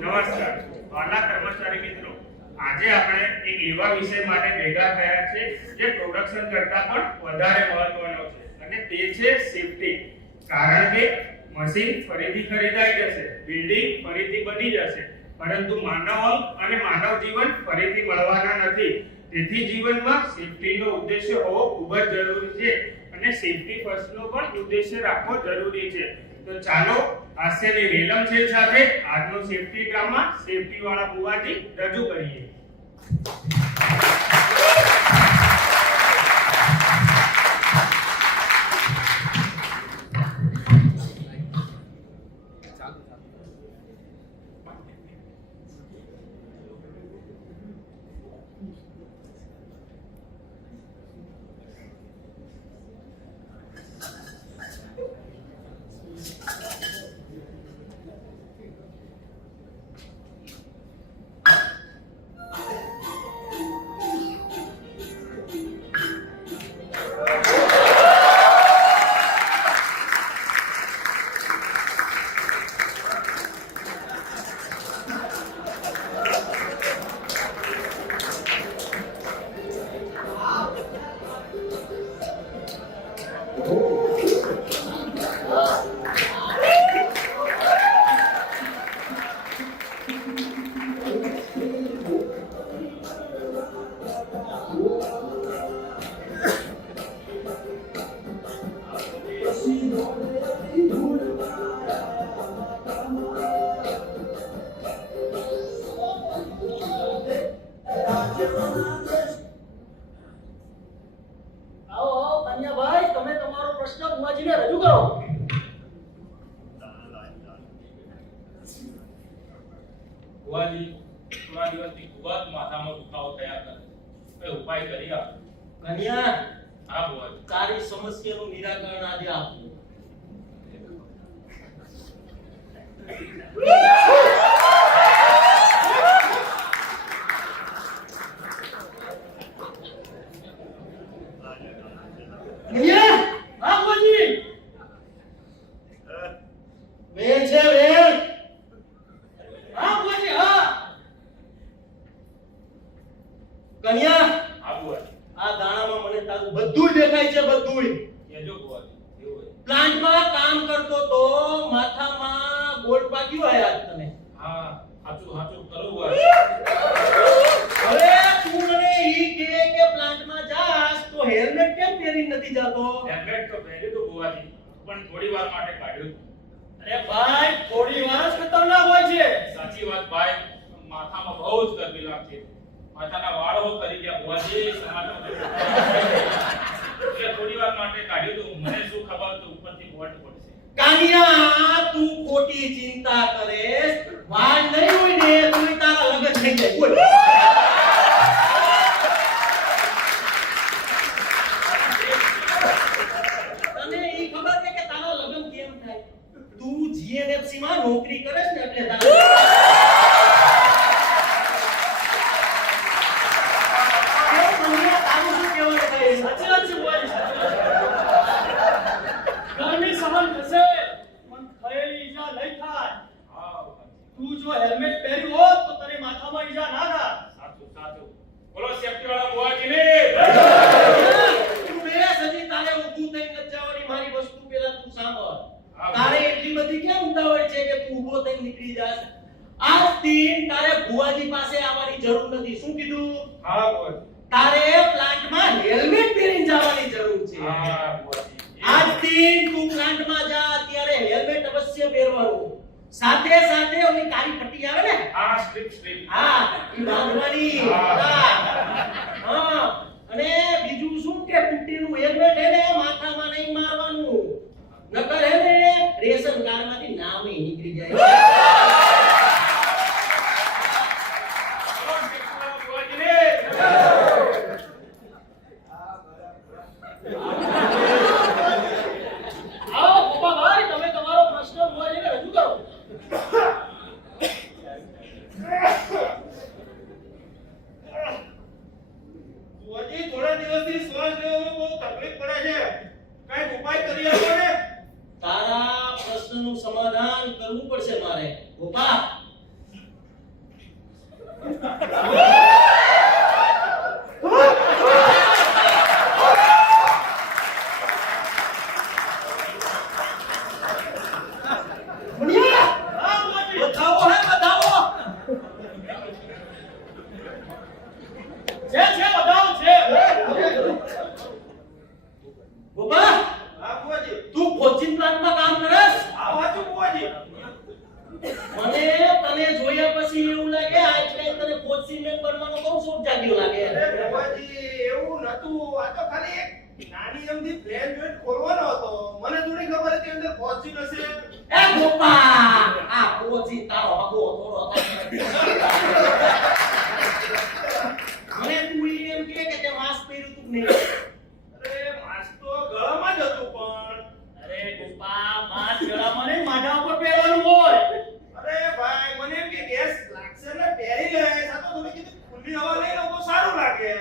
નમસ્કાર વાલા કર્મચારી મિત્રો, આજે આપણે એક એવા વિષય માટે ભેગા થયા છે જે પ્રોડક્શન કરતા પણ વધારે મહત્વનો છે અને તે છે સેફટી. કારણ કે મશીન ફરીથી ખરીદાઈ જશે, બિલ્ડિંગ ફરીથી બની જશે, પરંતુ માનવ અંગ અને માનવ જીવન ફરીથી મળવાના નથી. તેથી જીવનમાં સેફટીનો ઉદ્દેશ્ય હોવો ખૂબ જ જરૂરી છે અને સેફટી ફર્સ્ટનો પણ ઉદ્દેશ્ય રાખવો જરૂરી છે. તો ચાલો હાસ્યની રેલમછેલ સાથે આજનો સેફટી ડ્રામા સેફટી વાળા બુવાજી રજૂ કરીએ. ભુવાજી, થોડા દિવસથી ખૂબ જ માથામાં દુખાવો થયા કરે, કોઈ ઉપાય કરી આપ. કન્યા, હા ભુવાજી. તારી સમસ્યાનું નિરાકરણ આજે આપું. કન્યા, હા ભુવાજી. વેણ છે વેણ. હા ભુવાજી, હા. કન્યા, હા ભુવાજી. આ દાણામાં મને તારું બધું દેખાય છે, બધું. કેજો ભુવાજી, કેવું હોય? પ્લાન્ટમાં કામ કરતો તો માથામાં ગોળ પાક્યું હોય આજ તને. હા, સાચું સાચું કરું ભુવાજી. હવે તું મને ઈ કે પ્લાન્ટમાં જાસ તો હેલ્મેટ કેમ પહેરીને નથી જાતો? હેલ્મેટ તો પહેર્યું હતું ભુવાજી, પણ થોડી વાર માટે કાઢ્યું હતું. અરે ભાઈ, થોડી વાર જ ખતરનાક હોય છે. સાચી વાત ભાઈ, માથામાં બહુ જ ગરમી લાગતી હતી. માથાના વાળો કરી ગયા ભુવાજી, સમાજમાં એટલે થોડી વાર માટે કાઢ્યું હતું. મને શું ખબર તો ઉપરથી બોટ પડશે. કાનિયા, તું ખોટી ચિંતા કરેસ. વાળ નહીં હોય ને તું તારા લગન થઈ જાય. બોલ. તને ઈ ખબર છે કે તારા લગન કેમ થાય? તું જીએનએફસી માં નોકરી કરેસ ને એટલે તારા હેલ્મેટ પહેર્યું હોત તો તારી માથામાં ઈજા ના થાય. સાચું સાચું. બોલો સેફટી વાળા ભુવાજીને તું મેરા સજી તારે ઊભું થઈને ન જવાની મારી વસ્તુ પેલા તું સાંભળ. હા. તારે એટલી બધી કેમ ઉતાવળ છે કે તું ઊભો થઈને નીકળી જાસ? આજથી તારે ભુવાજી પાસે આવવાની જરૂર નથી. શું કીધું? હા ભુવાજી. તારે પ્લાન્ટમાં હેલ્મેટ પહેરીને જવાની જરૂર છે. હા ભુવાજી. આજથી તું પ્લાન્ટમાં જા ત્યારે હેલ્મેટ અવશ્ય પહેરવાનું. સાથે સાથે ઓલી કાળી પટ્ટી આવે ને, હા, સ્ટ્રીપ. હા, ઈ બાંધવાની. હા. હા, અને બીજું શું કે તૂટેલું હેલ્મેટ હે ને માથામાં નહીં મારવાનું. નકર હે ને રેશન કાર્ડમાંથી નામ નીકળી જાય. બોલો સેફટી વાળા ભુવાજીને આવો ગોપાભાઈ, તમે તમારો પ્રશ્ન ભુવાજીને રજૂ કરો. થશે. એ ગોપા આ પોજી તારો હગો થોડો થાય મને તું એમ કે તે માસ્ક પહેર્યું તું નહીં અરે માસ્ક તો ગળામાં જ હતું પણ. અરે ગોપા માસ્ક ગળામાં નહીં માથા ઉપર પહેરવાનું હોય. અરે ભાઈ મને એમ કે ગેસ લાગશે ને પહેરી લે. આ તો થોડી કીધું ખુલ્લી હવા લઈ લો તો સારું લાગે.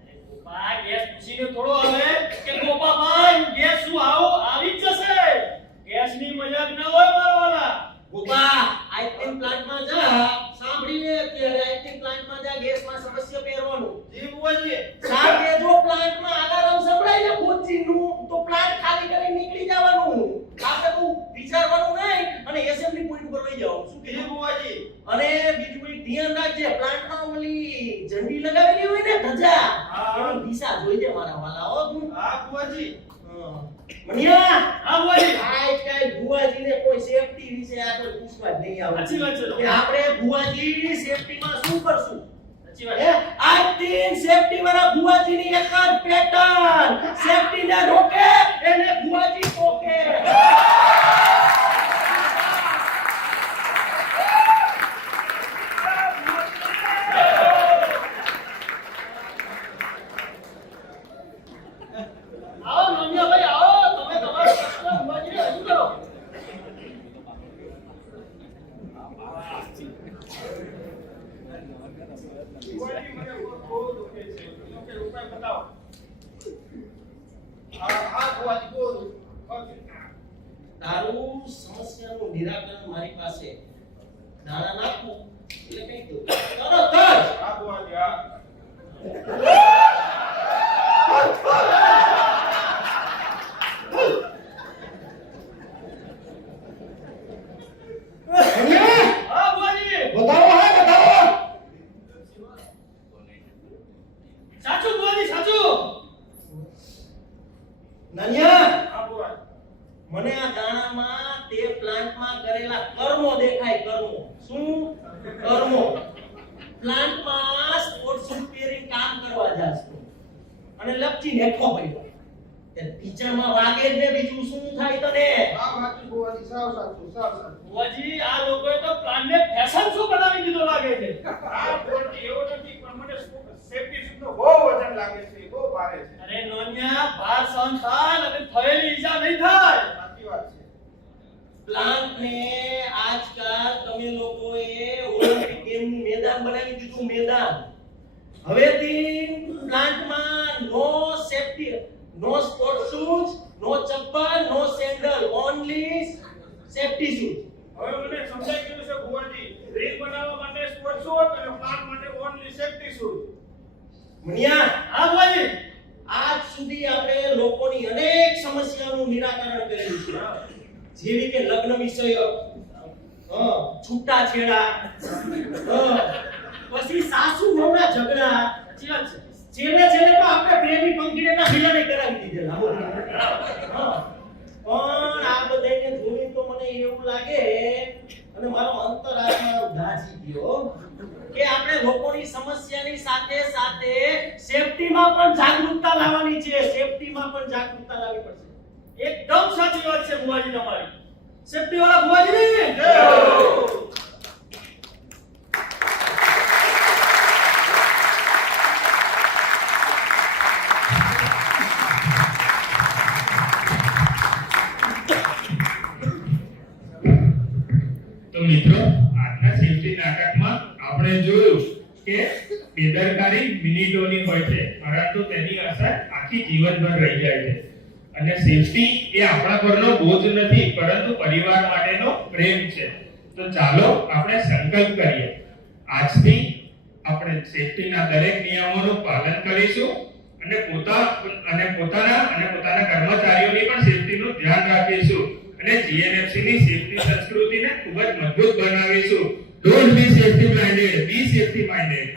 અરે ગોપા ગેસ પૂછીને થોડો આવે કે ગોપા ભાઈ ગેસ શું આવી જ જશે. ગેસની મજાક ન હોય મારવાના. ગોપા આઈસ્ક્રીમ પ્લાન્ટમાં જા સાંભળી લે અત્યારે આઈસ્ક્રીમ પ્લાન્ટમાં જા ગેસમાં સમસ્યા પહેરવાનું જી બુવાજી. સાથે જો પ્લાન્ટમાં અલાર્મ સંભળાય ને કોચીનું તો પ્લાન્ટ ખાલી કરીને નીકળી જવાનું આપણે તો વિચારવાનું નહીં અને એસેમ્બલી પોઈન્ટ ઉપર લઈ જવાનું શું જી કીધું બુવાજી. અને બીજું એક ધ્યાન રાખજે પ્લાન્ટમાં ઓલી ઝંડી લગાવેલી હોય ને ધજા હા. એની દિશા જોઈજે મારા વાલા હો તું હા બુવાજી. મનિયા હા ભાઈ આજકાલ ભુવાજીને કોઈ સેફટી વિશે આ કોઈ પૂછવા જ નહીં આવે સાચી વાત છે તો. કે આપણે ભુવાજી સેફટીમાં શું કરશું સાચી વાત એ આજ દિન સેફટી વાળા ભુવાજીની એક જ પેટર્ન સેફટીને રોકે એને ભુવાજી ટોકે આવો નોનિયા ભાઈ આવો તમે તમારો પ્રશ્ન ભુવાજીને રજૂ કરો. બુવાજી મને બહુ દુખે છે. એનો કોઈ ઉપાય બતાવો. હા બુવાજી બહુ દુખે. તારું સમસ્યાનું નિરાકરણ મારી પાસે દાણા નાખું એટલે કઈ દઉં તરત જ હા બુવાજી હા. હા ભુવાજી બતાવો હા બતાવો સાચું ભુવાજી સાચું. નાનિયા હા બુવાજી. મને આ દાણામાં તે પ્લાન્ટમાં કરેલા કર્મો દેખાય કર્મો શું કર્મો પ્લાન્ટમાં સ્પોર્ટ શૂટ પહેરીને કામ કરવા જાસ તું અને લપચી નેઠો પડ્યો તે ટીચરમાં વાગે જ ને બીજું શું થાય તને હા સાચું બુવાજી. સાવ સાચું સાવ સાચું. ભુવાજી આ લોકોએ તો પ્લાનને ફેશન શો બનાવી દીધો લાગે છે. હા બુવાજી એવું નથી પણ મને સેફટી શૂઝનો બહુ વજન લાગે છે. બહુ ભારે છે. અરે નોનિયા ભાર સહન થાય અને થયેલી ઈજા નહીં થાય. સાચી વાત છે. પ્લાન્ટને આજકાલ તમે લોકોએ ઓલિમ્પિક ગેમનું મેદાન બનાવી દીધું મેદાન હવેથી પ્લાન્ટમાં નો સેફટી નો સ્પોર્ટ શૂઝ નો ચપ્પલ નો સેન્ડલ ઓન્લી સેફટી શૂઝ હવે મને સમજાઈ ગયું છે ભુવાજી. રીલ બનાવવા માટે સ્પોર્ટ શૂઝ અને પ્લાન માટે ઓનલી સેફટી શૂઝ. મનિયા હા ભુવાજી આજ સુધી આપણે લોકોની અનેક સમસ્યાનું નિરાકરણ કર્યું છે જેવી કે લગ્ન વિષય છૂટાછેડા પછી સાસુ વહુના ઝઘડા સાચી વાત છે. છેલ્લે છેલ્લે તો આપણે પ્રેમી પંખીને વિલાને કરાવી દીધેલા પણ આ બધાને જોઈને તો મને એવું લાગે અને મારો અંતરાત્મા ગાજી ગયો કે આપણે લોકોની સમસ્યાની સાથે સાથે સેફટીમાં પણ જાગૃતતા લાવવાની છે સેફટીમાં પણ જાગૃતતા લાવવી પડશે એકદમ સાચી વાત છે ભુવાજી તમારી. સેફટી વાળા ભુવાજી તો મિત્રો આજના સેફટી નાટકમાં આપણે જોયું કે બેદરકારી મિનિટોની હોય છે પરંતુ તેની અસર આખી જીવનભર રહી જાય છે અને સેફટી એ આપણા પરનો બોજ નથી પરંતુ પરિવાર માટેનો પ્રેમ છે. તો ચાલો આપણે સંકલ્પ કરીએ આજથી આપણે સેફટીના દરેક નિયમોનું પાલન કરીશું અને પોતાના કર્મચારીઓની પણ સેફટીનું ધ્યાન રાખીશું અને જીએનએફસી ની સેફટી સંસ્કૃતિને ખૂબ જ મજબૂત બનાવીશું. Don't be safety minded, be safety minded.